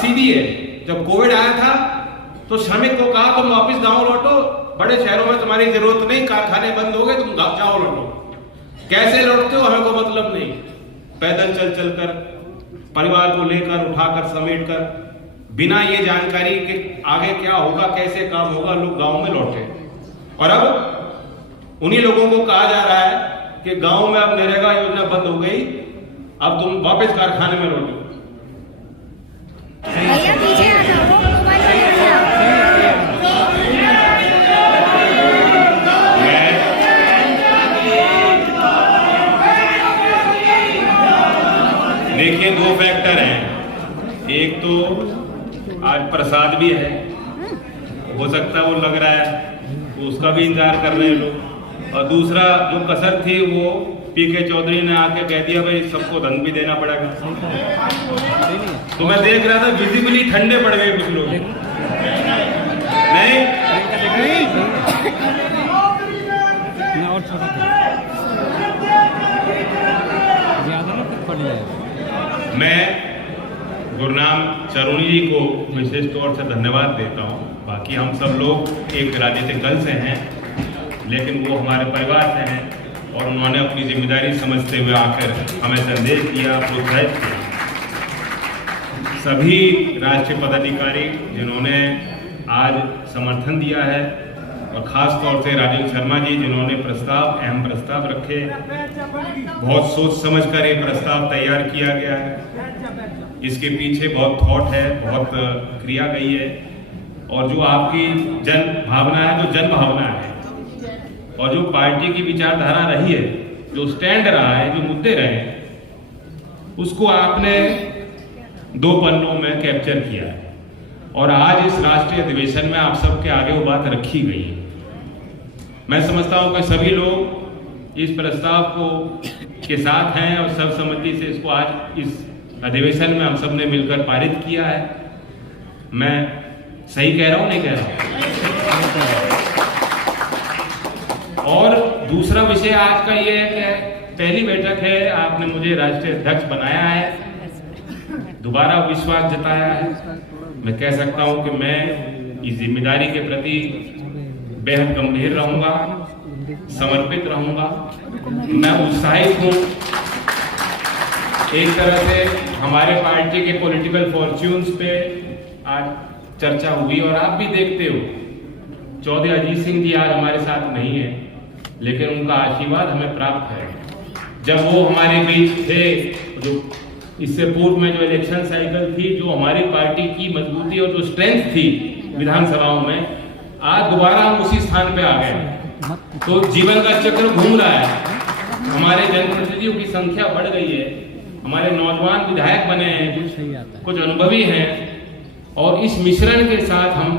सीधी है। जब कोविड आया था तो श्रमिक को कहा तुम वापस गांव लौटो, बड़े शहरों में तुम्हारी जरूरत नहीं, कारखाने बंद हो गए, तुम जाओ लौटो। कैसे लौटते हो हमें को मतलब नहीं, पैदल चल चल कर, परिवार को लेकर, उठाकर, समेट कर, बिना ये जानकारी के आगे क्या होगा, कैसे काम होगा, लोग गांव में लौटे। और अब उन्हीं लोगों को कहा जा रहा है कि गांव में अब नरेगा योजना बंद हो गई, अब तुम वापस कारखाने में लौटो। देखिए, दो फैक्टर हैं। एक तो आज प्रसाद भी है, हो सकता है वो लग रहा है तो उसका भी इंतजार कर रहे हैं लोग, और दूसरा जो कसर थी वो पीके चौधरी ने आके कह दिया भाई सबको धन भी देना पड़ेगा। तो मैं देख रहा था विजिबली ठंडे पड़ गए कुछ लोग। नहीं मैं गुरनाम चरुणी जी को विशेष तौर से धन्यवाद देता हूं। बाकी हम सब लोग एक राजनीतिक दल से हैं, लेकिन वो हमारे परिवार से हैं और उन्होंने अपनी जिम्मेदारी समझते हुए आकर हमें संदेश दिया, प्रोत्साहित किया। सभी राष्ट्रीय पदाधिकारी जिन्होंने आज समर्थन दिया है, और खास तौर से राजेंद्र शर्मा जी जिन्होंने अहम प्रस्ताव रखे, बहुत सोच समझकर ये प्रस्ताव तैयार किया गया है। इसके पीछे बहुत थॉट है, बहुत क्रिया गई है, और जो आपकी जन भावना है, जो जन भावना है, और जो पार्टी की विचारधारा रही है, जो स्टैंड रहा है, जो मुद्दे रहे, उसको आपने 2 पन्नों में कैप्चर किया है, और आज इस राष्ट्रीय अधिवेशन में आप सबके आगे वो बात रखी गई है। मैं समझता हूं कि सभी लोग इस प्रस्ताव को के साथ हैं और सर्वसम्मति से इसको आज इस अधिवेशन में हम सब ने मिलकर पारित किया है। मैं सही कह रहा हूं, नहीं कह रहा हूं? और दूसरा विषय आज का ये है कि पहली बैठक है, आपने मुझे राष्ट्रीय अध्यक्ष बनाया है, दोबारा विश्वास जताया है। मैं कह सकता हूं कि मैं इस जिम्मेदारी के प्रति बेहद गंभीर रहूंगा, समर्पित रहूंगा। मैं उत्साहित हूं। एक तरह से हमारे पार्टी के पॉलिटिकल फॉर्च्यून्स पे आज चर्चा हुई, और आप भी देखते हो चौधरी अजीत सिंह जी आज हमारे साथ नहीं है, लेकिन उनका आशीर्वाद हमें प्राप्त है। जब वो हमारे बीच थे, जो इससे पूर्व में जो इलेक्शन साइकिल थी, जो हमारी पार्टी की मजबूती और जो स्ट्रेंथ थी विधानसभाओं में, आज दोबारा हम उसी स्थान पे आ गए। तो जीवन का चक्र घूम रहा है, हमारे जनप्रतिनिधियों की संख्या बढ़ गई है, हमारे नौजवान विधायक बने हैं, कुछ अनुभवी हैं, और इस मिश्रण के साथ हम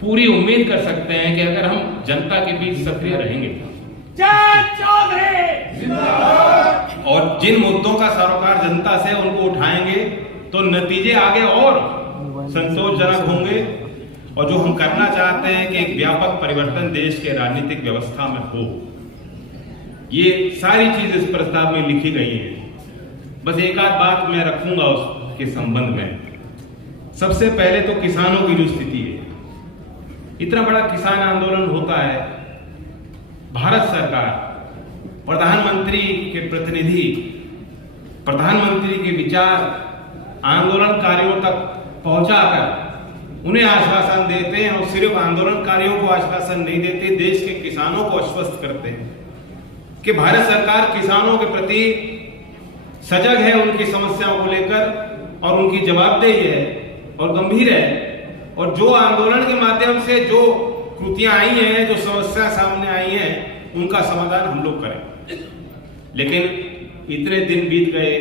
पूरी उम्मीद कर सकते हैं कि अगर हम जनता के बीच सक्रिय रहेंगे और जिन मुद्दों का सरोकार जनता से उनको उठाएंगे, तो नतीजे आगे और संतोषजनक होंगे। और जो हम करना चाहते हैं कि एक व्यापक परिवर्तन देश के राजनीतिक व्यवस्था में हो, ये सारी चीज इस प्रस्ताव में लिखी गई है। बस एक आध बात मैं रखूंगा उसके संबंध में। सबसे पहले तो किसानों की जो स्थिति है, इतना बड़ा किसान आंदोलन होता है, भारत सरकार, प्रधानमंत्री के प्रतिनिधि, प्रधानमंत्री के विचार आंदोलनकारियों तक पहुंचाकर उन्हें आश्वासन देते हैं, और सिर्फ आंदोलनकारियों को आश्वासन नहीं देते, देश के किसानों को आश्वस्त करते हैं कि भारत सरकार किसानों के प्रति सजग है, उनकी समस्याओं को लेकर, और उनकी जवाबदेही है और गंभीर है। और जो आंदोलन के माध्यम से जो कृतियां आई हैं, जो समस्या सामने आई हैं, उनका समाधान हम लोग करें। लेकिन इतने दिन बीत गए,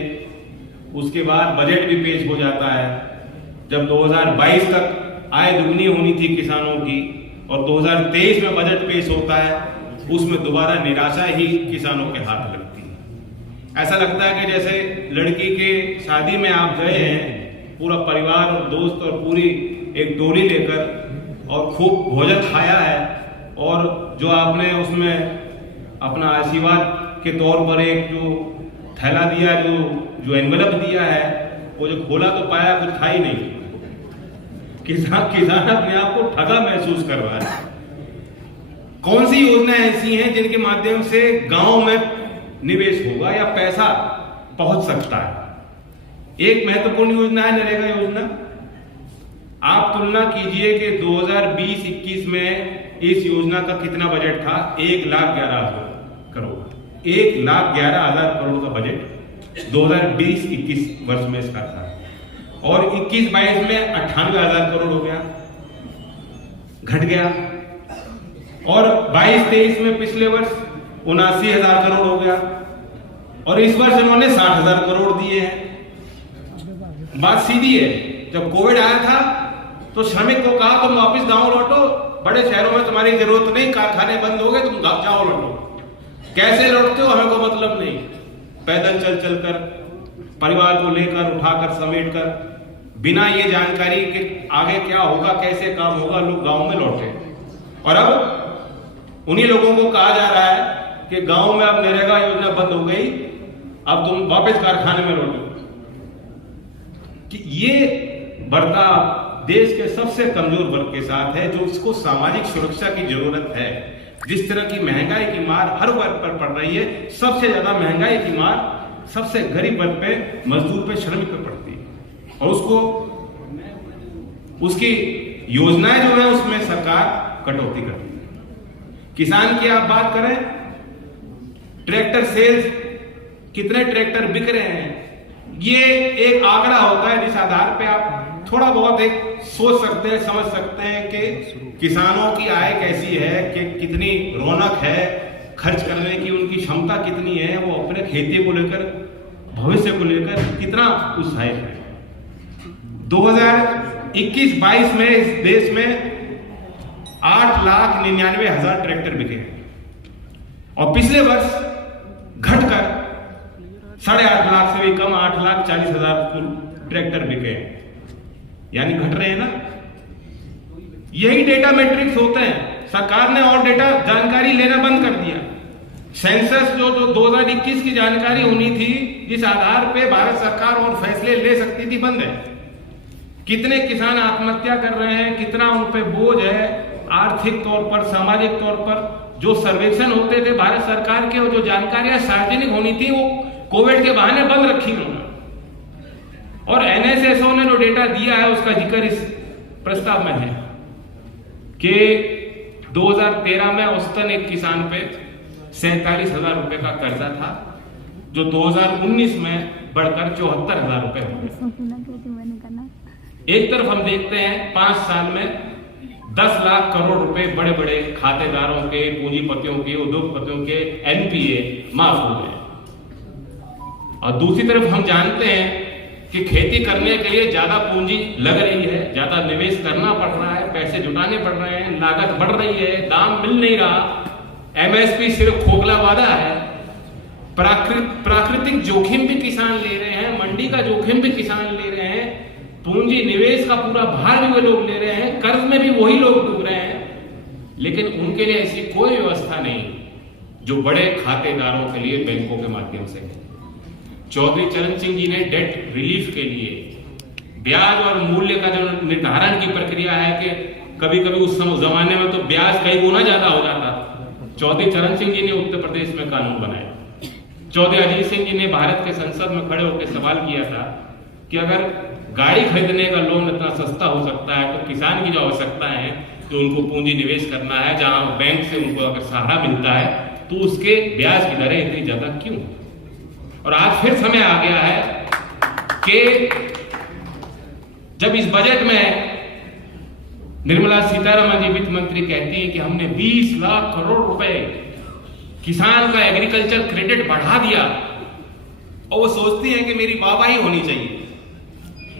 उसके बाद बजट भी पेश हो जाता है। जब 2022 तक आय दुगनी होनी थी किसानों की, और 2023 में बजट पेश होता है, उसमें दोबारा निराशा ही किसानों के हाथ लगती है। ऐसा लगता है कि जैसे लड़की के शादी में आप गए हैं, पूरा परिवार और दोस्त और पूरी एक डोली लेकर, और खूब भोजन खाया है, और जो आपने उसमें अपना आशीर्वाद के तौर पर एक जो थैला दिया, जो एनवेलप दिया है, वो जो खोला तो पाया कुछ था ही नहीं। किसान अपने आप को ठगा महसूस कर रहा है। कौन सी योजना ऐसी हैं जिनके माध्यम से गांव में निवेश होगा या पैसा पहुंच सकता है? एक महत्वपूर्ण योजना है नरेगा योजना। आप तुलना कीजिए कि 2020-21 में इस योजना का कितना बजट था? 1,11,000 करोड़। 1,11,000 करोड़ का बजट 2020-21 वर्ष में इसका था, और 21-22 में 98,000 करोड़ हो गया, घट गया। और 22-23 में पिछले वर्ष 79,000 करोड़ हो गया, और इस वर्ष इन्होंने 60,000 करोड़ दिए हैं। बात सीधी है, जब कोविड आया था तो श्रमिक को कहा तुम वापिस गांव लौटो, बड़े शहरों में तुम्हारी जरूरत नहीं, कारखाने बंद हो गए, तुम जाओ लौटो। कैसे लौटते हो हमें को मतलब नहीं, पैदल चल चल कर, परिवार को लेकर, उठाकर, समेट कर, बिना ये जानकारी के आगे क्या होगा, कैसे काम होगा, लोग गांव में लौटे। और अब उन्हीं लोगों को कहा जा रहा है कि गांव में अब नरेगा योजना बंद हो गई, अब तुम वापस कारखाने में लौटो। कि ये बर्ताव देश के सबसे कमजोर वर्ग के साथ है, जो उसको सामाजिक सुरक्षा की जरूरत है। जिस तरह की महंगाई की मार हर वर्ग पर पड़ रही है, सबसे ज्यादा महंगाई की मार सबसे गरीब वर्ग पे, मजदूर पे, श्रमिक पे पड़ती है। और उसको उसकी योजनाएं जो है उसमें सरकार कटौती करती है। किसान की आप बात करें, ट्रैक्टर सेल्स, कितने ट्रैक्टर बिक रहे हैं, ये एक आंकड़ा होता है जिस आधार पे आप थोड़ा बहुत एक सोच सकते हैं, समझ सकते हैं कि किसानों की आय कैसी है, कि कितनी रौनक है, खर्च करने की उनकी क्षमता कितनी है, वो अपने खेती को लेकर, भविष्य को लेकर कितना उत्साहित है। 2021-22 में इस देश में 8,99,000 ट्रैक्टर बिके हैं, और पिछले वर्ष घटकर 8.5 लाख से भी कम 8,40,000 ट्रैक्टर बिके हैं। यानी घट रहे हैं ना। यही डेटा मैट्रिक्स होते हैं। सरकार ने और डेटा जानकारी लेना बंद कर दिया। सेंसस जो 2021 की जानकारी होनी थी, जिस आधार पे भारत सरकार और फैसले ले सकती थी, बंद है। कितने किसान आत्महत्या कर रहे हैं, कितना उन पे बोझ है आर्थिक तौर पर, सामाजिक तौर पर। जो सर्वेक्षण होते थे भारत सरकार के, और जो जानकारियां सार्वजनिक होनी थी, वो कोविड के बहाने बंद रखी उन्होंने। और एनएसएसओ ने जो डेटा दिया है उसका जिक्र इस प्रस्ताव में है कि 2013 में औसतन एक किसान पे 47,000 रुपए का कर्जा था, जो 2019 में बढ़कर 74,000 रुपए हो गया। एक तरफ हम देखते हैं 5 साल में 10 लाख करोड़ रुपए बड़े बड़े खातेदारों के, पूंजीपतियों के, उद्योगपतियों के एनपीए माफ हो गए, और दूसरी तरफ हम जानते हैं कि खेती करने के लिए ज्यादा पूंजी लग रही है, ज्यादा निवेश करना पड़ रहा है, पैसे जुटाने पड़ रहे हैं, लागत बढ़ रही है, दाम मिल नहीं रहा, एमएसपी सिर्फ खोखला वादा है, प्राकृतिक जोखिम भी किसान ले रहे हैं, मंडी का जोखिम भी किसान ले रहे हैं, पूंजी निवेश का पूरा भार भी वो लोग ले रहे हैं, कर्ज में भी वही लोग डूब रहे हैं। लेकिन उनके लिए ऐसी कोई व्यवस्था नहीं जो बड़े खातेदारों के लिए बैंकों के माध्यम से है। चौधरी चरण सिंह जी ने डेट रिलीफ के लिए ब्याज और मूल्य का जो निर्धारण की प्रक्रिया है, कि कभी कभी उस जमाने में तो ब्याज कई गुना ज्यादा हो जाता, चौधरी चरण सिंह जी ने उत्तर प्रदेश में कानून बनाया। चौधरी अजीत सिंह जी ने भारत के संसद में खड़े होकर सवाल किया था कि अगर गाड़ी खरीदने का लोन इतना सस्ता हो सकता है, तो किसान की जो आवश्यकता है, जो उनको पूंजी निवेश करना है, जहां बैंक से उनको अगर सहारा मिलता है, तो उसके ब्याज की दरें इतनी ज्यादा क्यों? और आज फिर समय आ गया है कि जब इस बजट में निर्मला सीतारमण जी वित्त मंत्री कहती है कि हमने 20 लाख करोड़ रुपए किसान का एग्रीकल्चर क्रेडिट बढ़ा दिया, और वो सोचती हैं कि मेरी वाहवाही होनी चाहिए।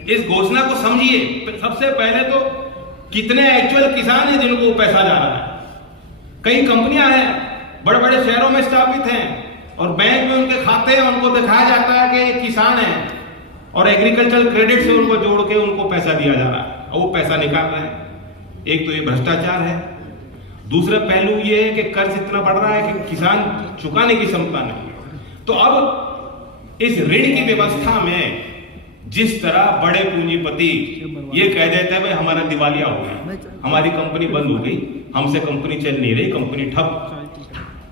इस घोषणा को समझिए। सबसे पहले तो कितने एक्चुअल किसान हैं जिनको पैसा जा रहा है। कई कंपनियां हैं, बड़े बड़े शहरों में स्थापित हैं, और बैंक में उनके खाते हैं, उनको दिखाया जाता है कि ये किसान है, और एग्रीकल्चर क्रेडिट से उनको जोड़ के उनको पैसा दिया जा रहा है, और वो पैसा निकाल रहे हैं। एक तो ये भ्रष्टाचार है। दूसरा पहलू ये है कि कर्ज इतना बढ़ रहा है कि किसान चुकाने की क्षमता नहीं है। तो अब इस ऋण की व्यवस्था में जिस तरह बड़े पूंजीपति ये कह देते हैं भाई हमारा दिवालिया हो गया, हमारी कंपनी बंद हो गई, हमसे कंपनी चल नहीं रही, कंपनी ठप।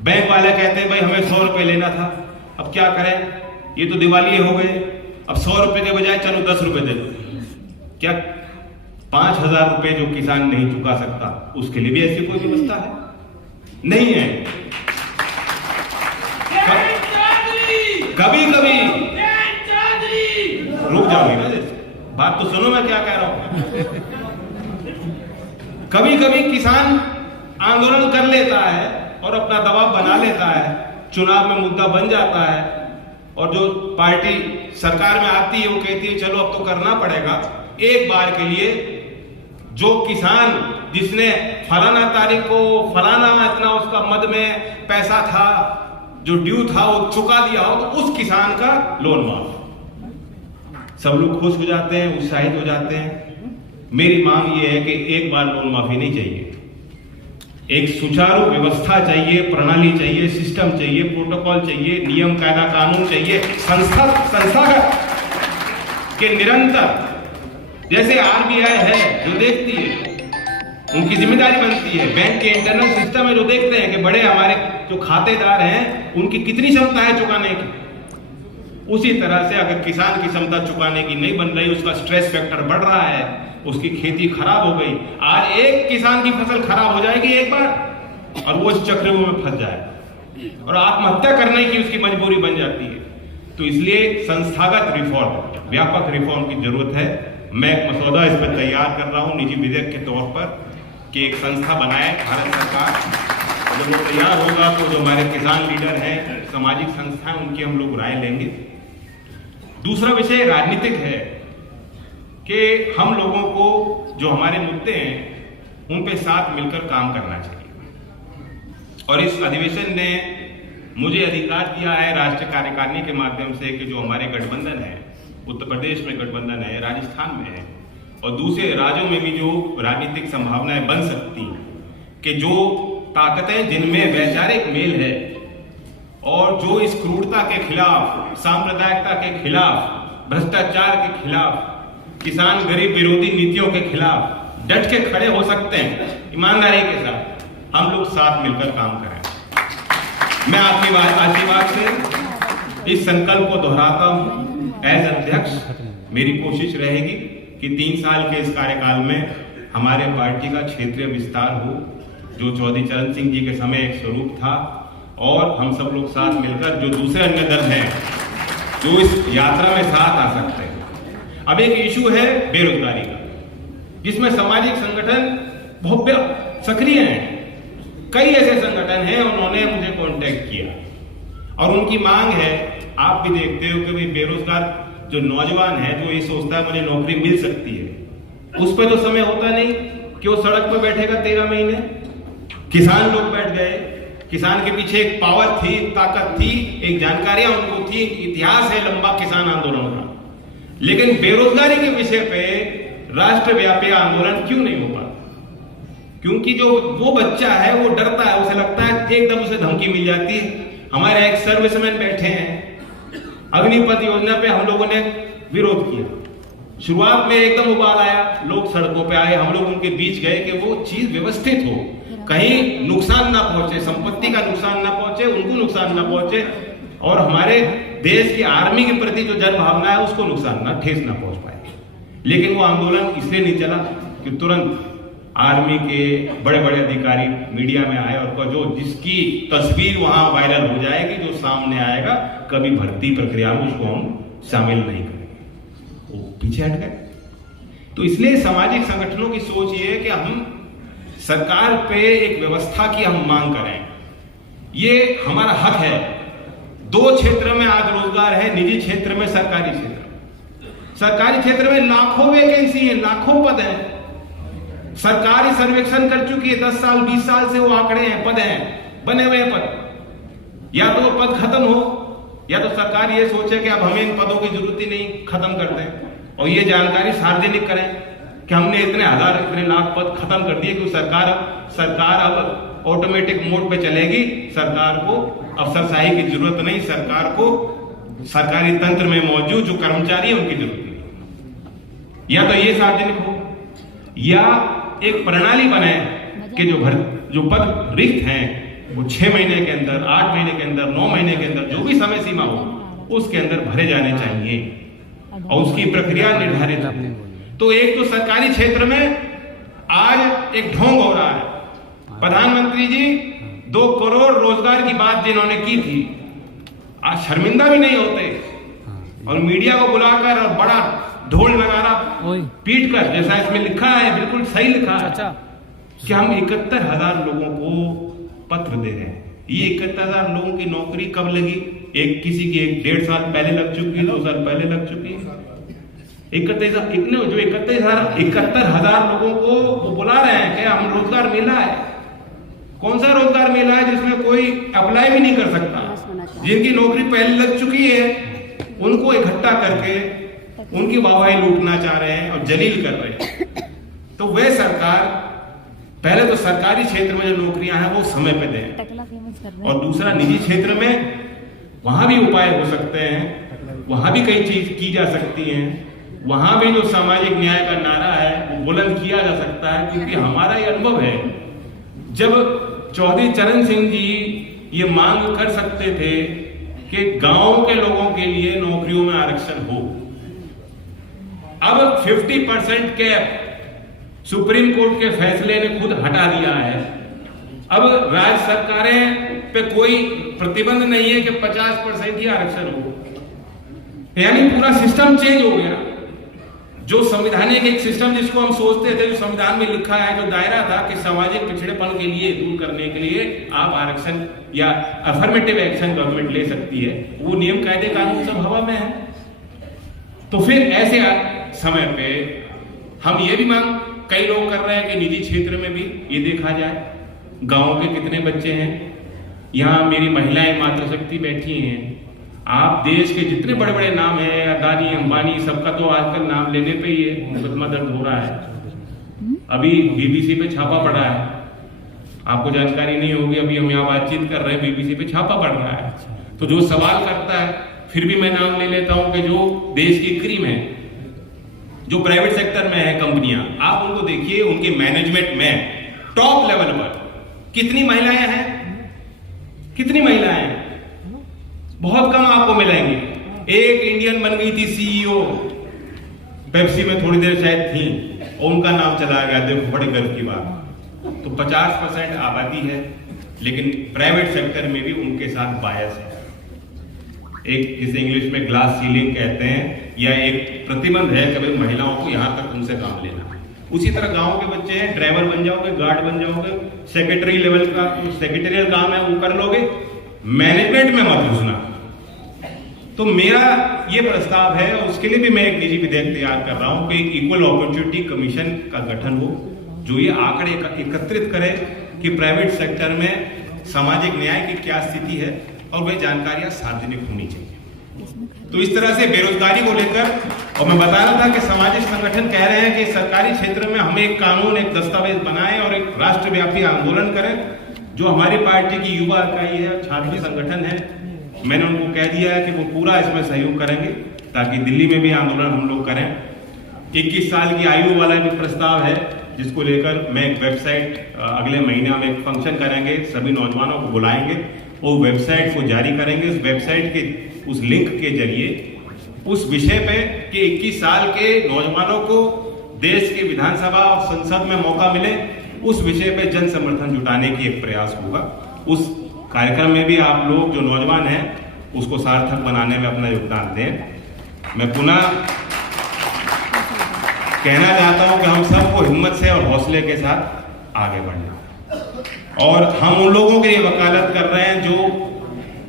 बैंक वाले कहते हैं भाई हमें 100 रुपए लेना था, अब क्या करें, ये तो दिवालिये हो गए, अब 100 रुपए के बजाय चलो 10 रुपए दे दो। क्या 5,000 रुपए जो किसान नहीं चुका सकता उसके लिए भी ऐसी कोई व्यवस्था है? नहीं है। कभी कभी रुक जाओ ना, बात तो सुनो मैं क्या कह रहा हूं। कभी कभी किसान आंदोलन कर लेता है और अपना दबाव बना लेता है, चुनाव में मुद्दा बन जाता है, और जो पार्टी सरकार में आती है वो कहती है चलो अब तो करना पड़ेगा। एक बार के लिए जो किसान जिसने फलाना तारीख को फलाना इतना उसका मद में पैसा था, जो ड्यू था वो चुका दिया हो, तो उस किसान का लोन माफ। सब लोग खुश हो जाते हैं, उत्साहित हो जाते हैं। मेरी मांग ये है कि एक बार लोन माफी नहीं चाहिए, एक सुचारू व्यवस्था चाहिए, प्रणाली चाहिए, सिस्टम चाहिए, प्रोटोकॉल चाहिए, नियम कायदा कानून चाहिए, संस्थागत के निरंतर, जैसे आरबीआई है जो देखती है, उनकी जिम्मेदारी बनती है। बैंक के इंटरनल सिस्टम है जो देखते हैं कि बड़े हमारे जो खातेदार हैं उनकी कितनी क्षमता है चुकाने की। उसी तरह से अगर किसान की क्षमता चुकाने की नहीं बन रही, उसका स्ट्रेस फैक्टर बढ़ रहा है, उसकी खेती खराब हो गई, आज एक किसान की फसल खराब हो जाएगी एक बार और वो इस चक्रव्यूह में फंस जाए और आत्महत्या करने की उसकी मजबूरी बन जाती है। तो इसलिए संस्थागत रिफॉर्म, व्यापक रिफॉर्म की जरूरत है। मैं एक मसौदा इस पर तैयार कर रहा हूं निजी विधेयक के तौर पर कि एक संस्था बनाए भारत सरकार। जब वो तैयार होगा तो जो हमारे किसान लीडर हैं, सामाजिक संस्थाएं, उनकी हम लोग राय लेंगे। दूसरा विषय राजनीतिक है कि हम लोगों को जो हमारे मुद्दे हैं उन पे साथ मिलकर काम करना चाहिए। और इस अधिवेशन ने मुझे अधिकार दिया है राष्ट्रीय कार्यकारिणी के माध्यम से कि जो हमारे गठबंधन है, उत्तर प्रदेश में गठबंधन है, राजस्थान में है और दूसरे राज्यों में भी जो राजनीतिक संभावनाएं बन सकती कि जो ताकतें जिनमें वैचारिक मेल है और जो इस क्रूरता के खिलाफ, सांप्रदायिकता के खिलाफ, भ्रष्टाचार के खिलाफ, किसान गरीब विरोधी नीतियों के खिलाफ डट के खड़े हो सकते हैं ईमानदारी के साथ, हम लोग साथ मिलकर काम करें। मैं आपकी आशीर्वाद से इस संकल्प को दोहराता हूं। एज अध्यक्ष मेरी कोशिश रहेगी कि 3 साल के इस कार्यकाल में हमारे पार्टी का क्षेत्रीय विस्तार हो, जो चौधरी चरण सिंह जी के समय एक स्वरूप था, और हम सब लोग साथ मिलकर जो दूसरे अन्य दल हैं जो इस यात्रा में साथ आ सकते हैं। अब एक इशू है बेरोजगारी का, जिसमें सामाजिक संगठन बहुत सक्रिय हैं। कई ऐसे संगठन हैं, उन्होंने मुझे कांटेक्ट किया और उनकी मांग है, आप भी देखते हो कि भाई बेरोजगार जो नौजवान है जो ये सोचता है मुझे नौकरी मिल सकती है, उस पर तो समय होता नहीं कि वो सड़क पर बैठेगा 13 महीने। किसान लोग बैठ गए, किसान के पीछे एक पावर थी, ताकत थी, एक जानकारियां उनको थी, इतिहास है लंबा किसान आंदोलन का। लेकिन बेरोजगारी के विषय पे राष्ट्रव्यापी आंदोलन क्यों नहीं हो पाता? क्योंकि जो वो बच्चा है वो डरता है, उसे लगता है एकदम उसे धमकी मिल जाती है। हमारे एक सर्विसमैन बैठे हैं, अग्निपथ योजना पे हम लोगों ने विरोध किया, शुरुआत में एकदम उबाल आया, लोग सड़कों पे आए, हम लोग उनके बीच गए कि वो चीज व्यवस्थित हो, कहीं नुकसान ना पहुंचे, संपत्ति का नुकसान ना पहुंचे, उनको नुकसान ना पहुंचे, और हमारे देश की आर्मी के प्रति जो जन भावना है उसको नुकसान ना, ठेस ना पहुंच पाए। लेकिन वो आंदोलन इसलिए नहीं चला कि तुरंत आर्मी के बड़े बड़े अधिकारी मीडिया में आए और जो जिसकी तस्वीर वहां वायरल हो जाएगी, जो सामने आएगा, कभी भर्ती प्रक्रिया में उसको हम शामिल नहीं करेंगे, वो पीछे हट गए। तो इसलिए सामाजिक संगठनों की सोच ये है कि हम सरकार पे एक व्यवस्था की हम मांग करें, ये हमारा हक है। 2 क्षेत्र में आज रोजगार है, निजी क्षेत्र में, सरकारी क्षेत्र। सरकारी क्षेत्र में लाखों वैकेंसी है, लाखों पद हैं, सरकारी सर्वेक्षण कर चुकी है, 10 साल 20 साल से वो आंकड़े हैं, पद हैं, बने हुए पद। या तो पद खत्म हो, या तो सरकार ये सोचे कि अब हमें इन पदों की जरूरत ही नहीं, खत्म कर दें और ये जानकारी सार्वजनिक करें कि हमने इतने हजार इतने लाख पद खत्म कर दिए, कि सरकार अब ऑटोमेटिक मोड पे चलेगी, सरकार को अफसरशाही की जरूरत नहीं, सरकार को सरकारी तंत्र में मौजूद जो कर्मचारी है उनकी जरूरत नहीं। या तो ये सार्वजनिक हो, या एक प्रणाली बने कि जो पद रिक्त हैं वो 6 महीने के अंदर, 8 महीने के अंदर, 9 महीने के अंदर, जो भी समय सीमा हो उसके अंदर भरे जाने चाहिए और उसकी प्रक्रिया निर्धारित है। तो एक तो सरकारी क्षेत्र में आज एक ढोंग हो रहा है। प्रधानमंत्री जी 2 करोड़ रोजगार की बात जिन्होंने की थी, आज शर्मिंदा भी नहीं होते और मीडिया को बुलाकर और बड़ा ढोल नगारा पीट कर, जैसा इसमें लिखा है, बिल्कुल सही लिखा है कि हम 71,000 लोगों को पत्र दे रहे हैं। ये 71,000 लोगों की नौकरी कब लगी? किसी की 1-1.5 साल पहले लग चुकी है, 2 साल पहले लग चुकी है। 71,000 लोगों को वो बुला रहे हैं कि हम रोजगार मिला है। कौन सा रोजगार मिला है जिसमें कोई अप्लाई भी नहीं कर सकता? जिनकी नौकरी पहले लग चुकी है उनको इकट्ठा करके उनकी वाहवाही लूटना चाह रहे हैं और जलील कर रहे हैं। तो वे सरकार पहले तो सरकारी क्षेत्र में जो नौकरियां हैं वो समय पे दें, और दूसरा निजी क्षेत्र में वहां भी उपाय हो सकते हैं, वहां भी कई चीज की जा सकती हैं, वहां भी जो सामाजिक न्याय का नारा है वो बुलंद किया जा सकता है। क्योंकि हमारा ये अनुभव है, जब चौधरी चरण सिंह जी ये मांग कर सकते थे कि गांव के लोगों के लिए नौकरियों में आरक्षण हो, अब 50% कैप सुप्रीम कोर्ट के फैसले ने खुद हटा दिया है। अब राज्य सरकारें पे कोई प्रतिबंध नहीं है कि 50% ही आरक्षण हो, यानी पूरा सिस्टम चेंज हो गया। जो संवैधानिक एक सिस्टम जिसको हम सोचते थे, जो संविधान में लिखा है, जो दायरा था कि सामाजिक पिछड़ेपन के लिए दूर करने के लिए आप आरक्षण या अफर्मेटिव एक्शन गवर्नमेंट ले सकती है, वो नियम कायदे कानून सब हवा में है। तो फिर ऐसे समय पे हम ये भी मांग कई लोग कर रहे हैं कि निजी क्षेत्र में भी ये देखा जाए गांव के कितने बच्चे हैं। यहाँ मेरी महिलाएं मातृशक्ति बैठी हैं, आप देश के जितने बड़े बड़े नाम हैं, अदानी अंबानी, सबका तो आजकल नाम लेने पे ही है मुकदमा दर्ज हो रहा है। अभी बीबीसी पे छापा पड़ा है, आपको जानकारी नहीं होगी, अभी हम यहाँ बातचीत कर रहे हैं, बीबीसी पे छापा पड़ रहा है। तो जो सवाल करता है, फिर भी मैं नाम ले लेता हूं कि जो देश की क्रीम है, जो प्राइवेट सेक्टर में है कंपनियां, आप उनको देखिए, उनके मैनेजमेंट में टॉप लेवल पर कितनी महिलाएं हैं, कितनी महिलाएं हैं? बहुत कम आपको मिलेंगी। एक इंडियन बन गई थी सीईओ, पेप्सी में थोड़ी देर शायद थी और उनका नाम चला गया, देखो बड़े गर्व की बात। तो 50% आबादी है, लेकिन प्राइवेट सेक्टर में भी उनके साथ बायस है। एक जिसे इंग्लिश में ग्लास सीलिंग कहते हैं, या एक प्रतिबंध है कि भाई महिलाओं को यहां तक उनसे काम लेना। उसी तरह गांव के बच्चे हैं, ड्राइवर बन जाओगे, गार्ड बन जाओगे, सेक्रेटरी लेवल का सेक्रेटरियल काम है वो कर लोगे, मैनेजमेंट में मत घुसना। तो मेरा ये प्रस्ताव है, और उसके लिए भी मैं एक निजी विधेयक तैयार कर रहा हूं कि एक इक्वल अपॉर्चुनिटी कमीशन का गठन हो, जो ये आंकड़े एकत्रित करे कि प्राइवेट सेक्टर में सामाजिक न्याय की क्या स्थिति है और वह जानकारियां सार्वजनिक होनी चाहिए। तो इस तरह से बेरोजगारी को लेकर, और मैं बता रहा था कि सामाजिक संगठन कह रहे हैं कि सरकारी क्षेत्र में हम एक कानून, एक दस्तावेज बनाएं और एक राष्ट्रव्यापी आंदोलन करें। जो हमारी पार्टी की युवा इकाई है, छात्र संगठन है, मैंने उनको कह दिया है कि वो पूरा इसमें सहयोग करेंगे ताकि दिल्ली में भी आंदोलन हम लोग करें। 21 साल की आयु वाला भी प्रस्ताव है, जिसको लेकर मैं एक वेबसाइट अगले महीने में एक फंक्शन करेंगे, सभी नौजवानों को बुलाएंगे और वेबसाइट को जारी करेंगे। उस वेबसाइट के उस लिंक के जरिए उस विषय पे कि 21 साल के नौजवानों को देश की विधानसभा और संसद में मौका मिले, उस विषय पे जन समर्थन जुटाने की एक प्रयास होगा। उस कार्यक्रम में भी आप लोग जो नौजवान हैं उसको सार्थक बनाने में अपना योगदान दें। मैं पुनः कहना चाहता हूं कि हम सबको हिम्मत से और हौसले के साथ आगे बढ़ना, और हम उन लोगों के लिए वकालत कर रहे हैं जो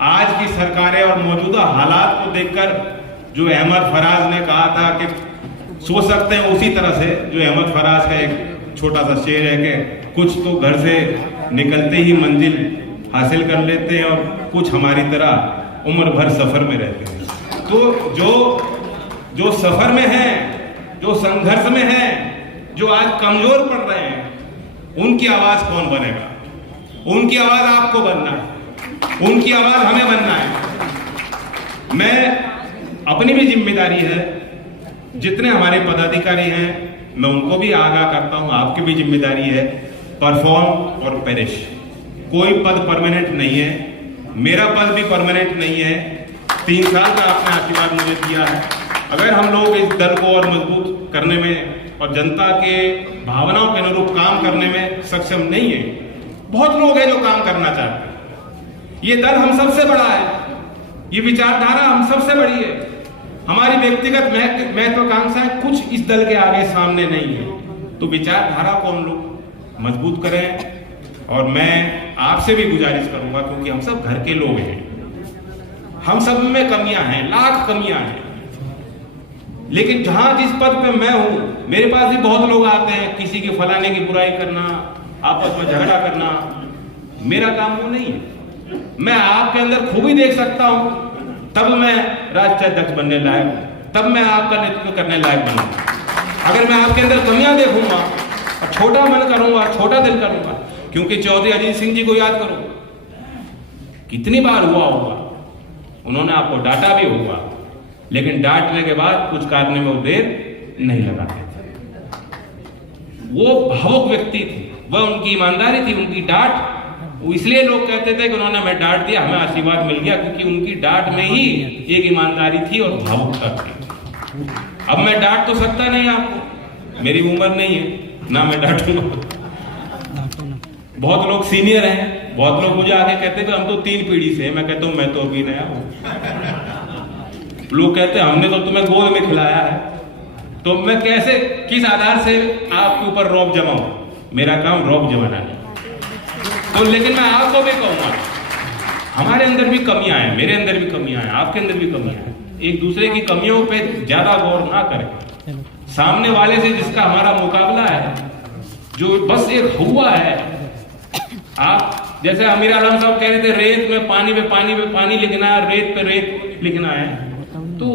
आज की सरकारें और मौजूदा हालात को देखकर, जो अहमद फराज ने कहा था कि सोच सकते हैं उसी तरह से, जो अहमद फराज का एक छोटा सा शेर है कि कुछ तो घर से निकलते ही मंजिल हासिल कर लेते हैं और कुछ हमारी तरह उम्र भर सफर में रहते हैं। तो जो सफर में है, जो संघर्ष में है, जो आज कमजोर पड़ रहे हैं, उनकी आवाज कौन बनेगा? उनकी आवाज आपको बनना है, उनकी आवाज हमें बनना है। मैं अपनी भी जिम्मेदारी है, जितने हमारे पदाधिकारी हैं मैं उनको भी आगाह करता हूं, आपकी भी जिम्मेदारी है, परफॉर्म और पेरिश। कोई पद परमानेंट नहीं है, मेरा पद भी परमानेंट नहीं है। 3 साल का आपने आशीर्वाद मुझे दिया है। अगर हम लोग इस दल को और मजबूत करने में और जनता के भावनाओं के अनुरूप काम करने में सक्षम नहीं है, बहुत लोग हैं जो काम करना चाहते हैं। ये दल हम सबसे बड़ा है, ये विचारधारा हम सबसे बड़ी है। हमारी व्यक्तिगत महत्वाकांक्षाएं कुछ इस दल के आगे सामने नहीं है। तो विचारधारा को हम लोग मजबूत करें। और मैं आपसे भी गुजारिश करूंगा, क्योंकि हम सब घर के लोग हैं, हम सब में कमियां हैं, लाख कमियां हैं, लेकिन जहां जिस पद पे मैं हूं, मेरे पास भी बहुत लोग आते हैं, किसी के फलाने की बुराई करना, आपस में झगड़ा करना। मेरा काम वो नहीं है। मैं आपके अंदर खूबी देख सकता हूं, तब मैं राष्ट्रीय अध्यक्ष बनने लायक हूं, तब मैं आपका नेतृत्व करने लायक बनूंगा। अगर मैं आपके अंदर कमियां देखूंगा और छोटा मन करूंगा, छोटा दिल करूंगा, क्योंकि चौधरी अजीत सिंह जी को याद करो, कितनी बार हुआ होगा, उन्होंने आपको डांटा भी होगा, लेकिन डांटने के बाद कुछ करने में वो देर नहीं लगाते थे। वो भावुक व्यक्ति थे, वह उनकी ईमानदारी थी, उनकी डांट। वो इसलिए लोग कहते थे कि उन्होंने हमें डांट दिया, हमें आशीर्वाद मिल गया, क्योंकि उनकी डांट में ही एक ईमानदारी थी और भावुकता थी। अब मैं डांट तो सकता नहीं आपको, मेरी उम्र नहीं है ना मैं डांटूंगा। बहुत लोग सीनियर हैं, बहुत लोग मुझे आके कहते हैं कि हम तो 3 पीढ़ी से हैं। मैं कहता हूं मैं तो अभी नया हूं। लोग कहते हैं हमने तो तुम्हें गोद में खिलाया है, तो मैं कैसे, किस आधार से आपके ऊपर रौब जमाऊं? मेरा काम रौब जमाना नहीं। तो लेकिन मैं आपको भी कहूंगा, हमारे अंदर भी कमियां हैं, मेरे अंदर भी कमियां हैं, आपके अंदर भी कमियां हैं। एक दूसरे की कमियों पे ज्यादा गौर ना करें। सामने वाले से जिसका हमारा मुकाबला है, जो बस एक हुआ है, आप जैसे अमीर आलम साहब कह रहे थे, रेत में पानी पे पानी पे पानी लिखना है, रेत पे रेत लिखना है, तो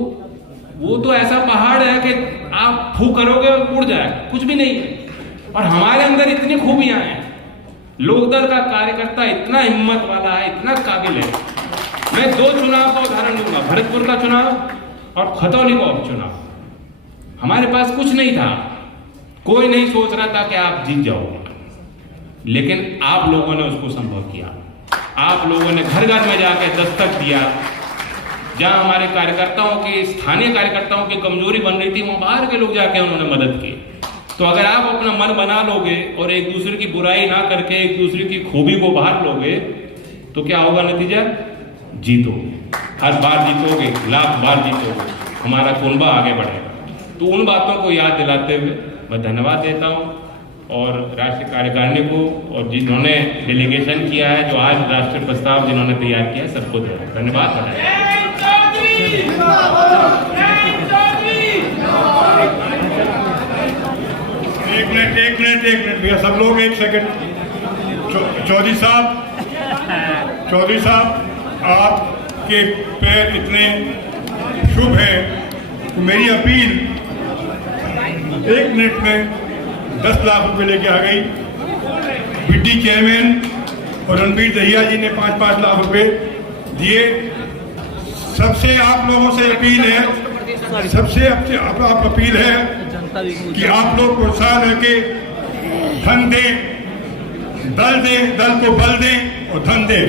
वो तो ऐसा पहाड़ है कि आप फू करोगे और उड़ जाएगा, कुछ भी नहीं है। और हमारे अंदर इतनी खूबियां हैं, लोकदल का कार्यकर्ता इतना हिम्मत वाला है, इतना काबिल है। मैं 2 चुनाव का उदाहरण दूंगा, भरतपुर का चुनाव और खतौली का उपचुनाव। हमारे पास कुछ नहीं था, कोई नहीं सोच रहा था कि आप जीत जाओगे, लेकिन आप लोगों ने उसको संभव किया। आप लोगों ने घर घर में जाकर दस्तक दिया। जहां हमारे कार्यकर्ताओं की, स्थानीय कार्यकर्ताओं की कमजोरी बन रही थी, वहां बाहर के लोग जाके उन्होंने मदद की। तो अगर आप अपना मन बना लोगे और एक दूसरे की बुराई ना करके एक दूसरे की खूबी को बाहर लोगे, तो क्या होगा नतीजा? जीतोगे, हर बार जीतोगे, लाख बार जीतोगे, हमारा कुनबा आगे बढ़ेगा। तो उन बातों को याद दिलाते हुए मैं धन्यवाद देता हूं, और राष्ट्रीय कार्यकारिणी को और जिन्होंने डेलीगेशन किया है, जो आज राष्ट्रीय प्रस्ताव जिन्होंने तैयार किया है, सबको धन्यवाद। एक मिनट भैया, सब लोग 1 सेकंड। चौधरी साहब आपके पैर इतने शुभ हैं तो मेरी अपील 1 मिनट में 10 लाख रुपए लेके आ गई। बीडी चेयरमैन और रणबीर दहिया जी ने 5-5 लाख रुपए दिए। सबसे आप लोगों से अपील है, आप अपील है कि आप लोग प्रोत्साहन करके धन दें, दल को बल दें और धन दें।